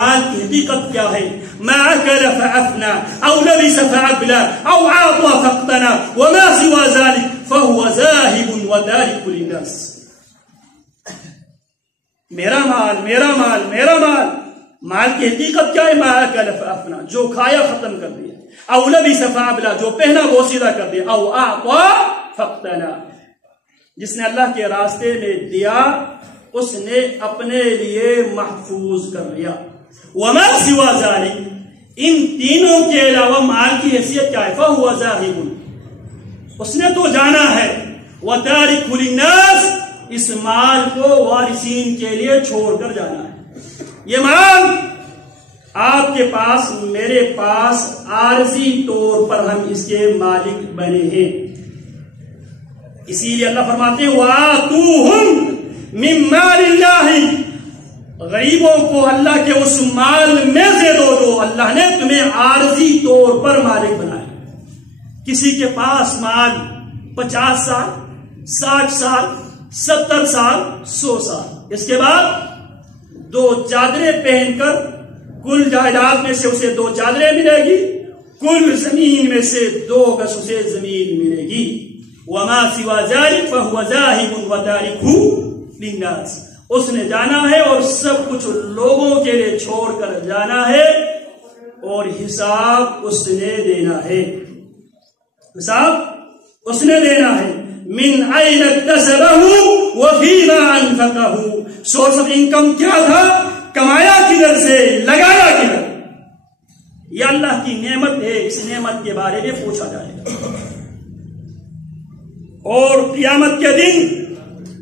مال کی حقیقت کیا ہے؟ ما اکل فافنا او لبس فابلا او اعطى فاقتنى وما سوى ذلك فهو ذاهب وتارك للناس. میرا مال میرا مال میرا مال. مال کی حقیقت کیا ہے؟ ما اکل فافنا، جو کھایا ختم کر دیا. او لبس فابلا، جو پہنا بوسیدہ کر دیا. او اعطى فاقتنى، جس نے اللہ کے راستے میں دیا اس نے اپنے لیے محفوظ کر لیا. وما سوا ذلك، ان تینوں کے علاوہ مال کی حیثیت کیا ہے؟ فهو ذاهب، اس نے تو جانا ہے. وتارك للناس، اس مال کو وارثین کے لیے چھوڑ کر جانا ہے. یہ مال آپ کے پاس میرے پاس عارضی طور پر ہم اس کے مالک بنے ہیں. اسی لیے اللہ فرماتے ہیں وَآتُوهُمْ مِن مَالِ اللَّهِ، غریبوں کو اللہ کے اس مال میں سے دو جو اللہ نے تمہیں عارضی طور پر مالک بنایا. کسی کے پاس مال 50 سال 60 سال 70 سال 100 سال، اس کے بعد 2 چادریں پہن کر کل جائیداد میں سے اسے 2 چادریں ملے گی، کل زمین میں سے 2 گز اسے زمین ملے گی. وما سوا ذلك فهو ذاهب وتارك للناس، اس نے جانا ہے اور سب کچھ لوگوں کے لیے چھوڑ کر جانا ہے اور حساب اس نے دینا ہے. حساب اس نے دینا ہے. من اين اكتسبه وفيما انفقه، سورس آف انکم کیا تھا، کمایا کدھر سے، لگایا کدھر. یہ اللہ کی نعمت ہے، اس نعمت کے بارے میں پوچھا جائے گا. اور قیامت کے دن،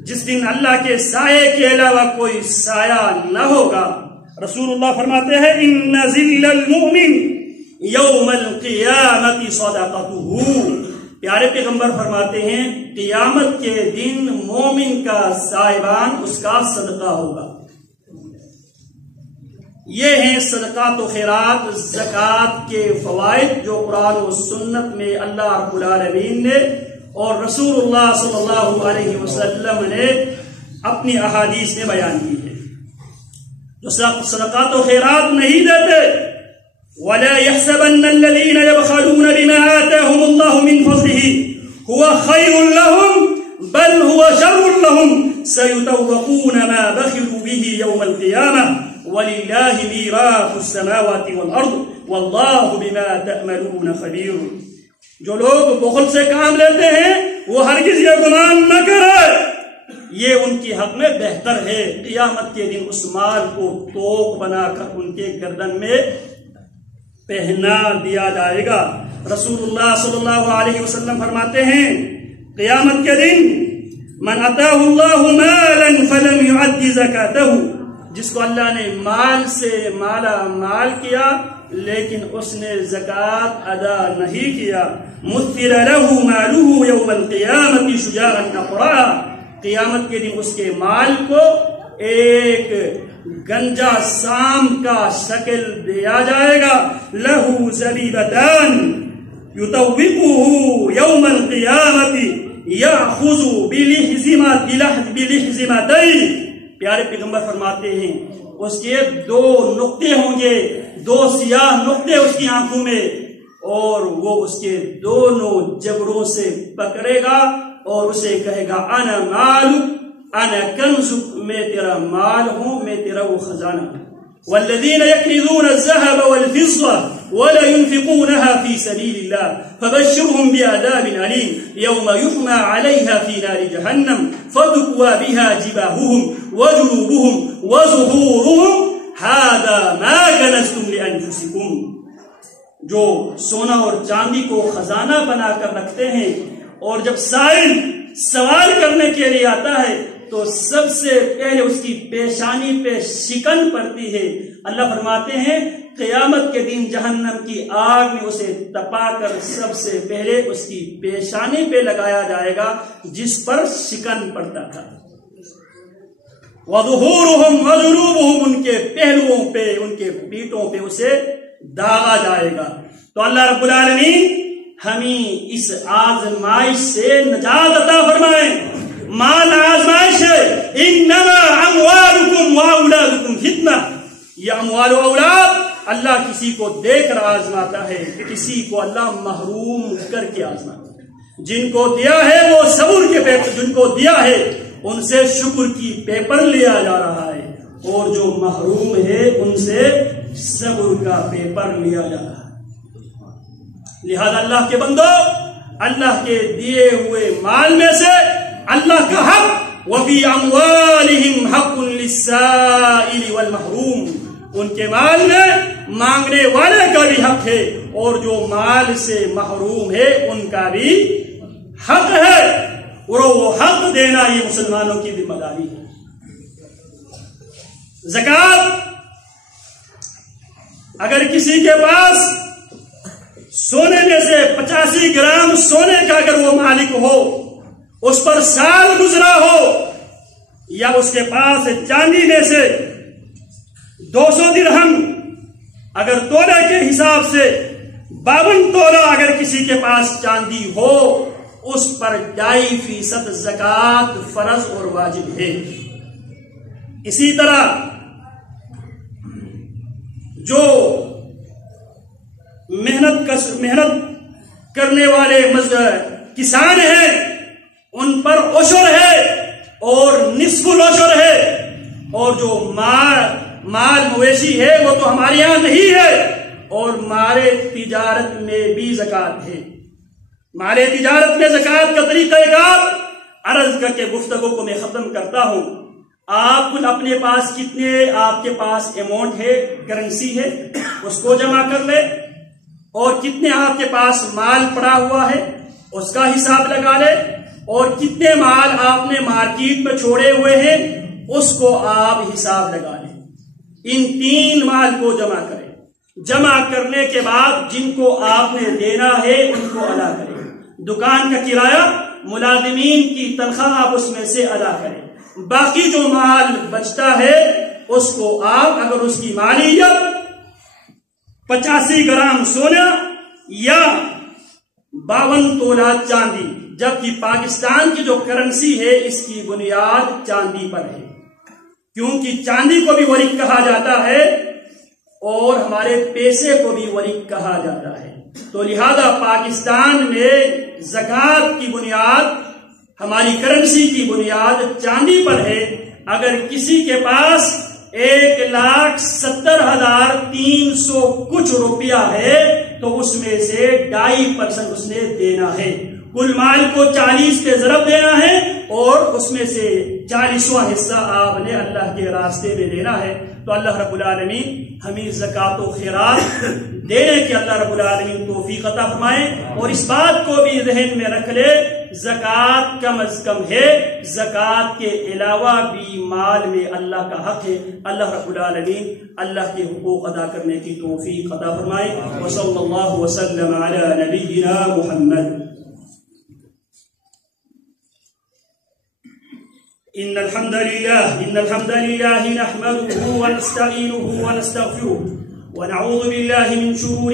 جس دن اللہ کے سائے کے علاوہ کوئی سایہ نہ ہوگا، رسول اللہ فرماتے ہیں ان ذل المؤمن یوم القیامت صدقته، پیارے پیغمبر فرماتے ہیں قیامت کے دن مومن کا سائبان اس کا صدقہ ہوگا. یہ ہیں صدقات و خیرات، زکوٰۃ کے فوائد جو قرآن و سنت میں اللہ رب العالمین نے اور رسول اللہ صلی اللہ علیہ وسلم نے اپنی احادیث میں بیان کی ہے. جو صدقات و خیرات نہیں دیتے، وَلَا يَحْسَبَنَّ الَّذِينَ يَبْخَلُونَ بِمَا آتَاهُمُ اللَّهُ مِنْ فَضْلِهِ هُوَ خَيْرٌ لَهُمْ بَلْ هُوَ شَرٌّ لَهُمْ سَيُطَوَّقُونَ مَا بَخِلُوا بِهِ يَوْمَ الْقِيَامَةِ وَلِلَّهِ مِيرَاثُ السَّمَاوَاتِ وَالْأَرْضِ وَاللَّهُ بِمَا تَعْمَلُونَ خَبِيرٌ. جو لوگ بخل سے کام لیتے ہیں وہ ہرگز یہ گمان نہ کرے، یہ ان کی حق میں بہتر ہے. قیامت کے دن اس مال کو توق بنا کر ان کے گردن میں پہنا دیا جائے گا. رسول اللہ صلی اللہ علیہ وسلم فرماتے ہیں قیامت کے دن من اتاه الله مالا فلم يعد زکاتہ، جس کو اللہ نے مال سے مالا مال کیا لیکن اس نے زکوٰۃ ادا نہیں کیا، مثل له ماله يوم القيامة شجاعا اقرا، قیامت کے دن اس کے مال کو ایک گنجا سام کا شکل دیا جائے گا. له زبیبتان يطوقه يوم القيامة يأخذ بلحظمتين، پیارے پیغمبر فرماتے ہیں اس کے 2 نقطے ہوں گے، 2 سیاہ نقطے اس کی آنکھوں میں، اور وہ اس کے دونوں جبڑوں سے پکڑے گا اور اسے کہے گا انا مالک انا کنزک، میں تیرا مال ہوں، میں تیرا وہ خزانہ ہوں. والذین یکنزون الذهب والفضة ولا ينفقونها في سبيل الله فبشرهم بعذاب أليم يوم يحمى عليها في نار جهنم فتكوى بها جباههم وجنوبهم وظهورهم هذا ما كنزتم لأنفسكم. جو سونا اور چاندی کو خزانہ بنا کر رکھتے ہیں اور جب سائل سوال کرنے کے لیے آتا ہے تو سب سے پہلے اس کی پیشانی پہ شکن پڑتی ہے. اللہ فرماتے ہیں قیامت کے دن جہنم کی آگ میں اسے تپا کر سب سے پہلے اس کی پیشانی پہ لگایا جائے گا جس پر شکن پڑتا تھا. وَظُهُورُهُمْ وَجُنُوبُهُمْ، ان کے پہلوؤں پہ ان کے پیٹوں پہ اسے داغا جائے گا. تو اللہ رب العالمین ہمیں اس آزمائش سے نجات عطا فرمائے. مال آزمائش ہے. انما اموالکم واولادکم فتنہ، یہ اموال و اولاد اللہ کسی کو دے کر آزماتا ہے، کسی کو اللہ محروم کر کے آزماتا ہے۔ جن کو دیا ہے وہ صبر کے پیپر، جن کو دیا ہے ان سے شکر کی پیپر لیا جا رہا ہے، اور جو محروم ہے ان سے صبر کا پیپر لیا جا رہا ہے۔ لہذا اللہ کے بندو، اللہ کے دیے ہوئے مال میں سے اللہ کا حق، وَفِي أَمْوَالِهِمْ حَقٌّ لِلسَّائِلِ وَالْمَحْرُومِ، ان کے مال میں مانگنے والے کا بھی حق ہے، اور جو مال سے محروم ہے ان کا بھی حق ہے، اور وہ حق دینا یہ مسلمانوں کی ذمہ داری ہے۔ زکوٰۃ، اگر کسی کے پاس سونے میں سے 85 گرام سونے کا اگر وہ مالک ہو، اس پر سال گزرا ہو، یا اس کے پاس چاندی میں سے 200 درہم اگر تولے کے حساب سے 52 تولہ اگر کسی کے پاس چاندی ہو، اس پر 2.5% زکوٰۃ فرض اور واجب ہے۔ اسی طرح جو محنت کرنے والے کسان ہیں ان پر عشر ہے اور نصف العشر ہے، اور جو مال مویشی ہے وہ تو ہمارے یہاں نہیں ہے، اور مال تجارت میں بھی زکوٰۃ ہے۔ مال تجارت میں زکوٰۃ کا طریقہ کار عرض کر کے گفتگو کو میں ختم کرتا ہوں۔ آپ کل اپنے پاس کتنے آپ کے پاس اماؤنٹ ہے، کرنسی ہے، اس کو جمع کر لے، اور کتنے آپ کے پاس مال پڑا ہوا ہے اس کا حساب لگا لے، اور کتنے مال آپ نے مارکیٹ میں چھوڑے ہوئے ہیں اس کو آپ حساب لگا لیں۔ ان 3 مال کو جمع کریں، جمع کرنے کے بعد جن کو آپ نے دینا ہے ان کو ادا کریں۔ دکان کا کرایہ، ملازمین کی تنخواہ آپ اس میں سے ادا کریں۔ باقی جو مال بچتا ہے اس کو آپ، اگر اس کی مالیت 85 گرام سونا یا 52 تولہ چاندی، جبکہ پاکستان کی جو کرنسی ہے اس کی بنیاد چاندی پر ہے، کیونکہ چاندی کو بھی ورق کہا جاتا ہے اور ہمارے پیسے کو بھی ورق کہا جاتا ہے، تو لہذا پاکستان میں زکوٰۃ کی بنیاد، ہماری کرنسی کی بنیاد چاندی پر ہے۔ اگر کسی کے پاس 1,70,300 کچھ روپیہ ہے تو اس میں سے 2.5% اس نے دینا ہے۔ کل مال کو 40 پہ ضرب دینا ہے، اور اس میں سے 40واں حصہ آپ نے اللہ کے راستے میں دینا ہے۔ تو اللہ رب العالمین ہمیں زکوٰۃ و خیرات دینے کی اللہ رب العالمین توفیق عطا فرمائے، اور اس بات کو بھی ذہن میں رکھ لے زکوٰۃ کم از کم ہے، زکوٰۃ کے علاوہ بھی مال میں اللہ کا حق ہے۔ اللہ رب العالمین اللہ کے حقوق ادا کرنے کی توفیق عطا فرمائے۔ وصلی اللہ وسلم علی نبینا محمد۔ إن الحمد لله نحمده ونستعينه ونستغفره ونعوذ بالله من شرور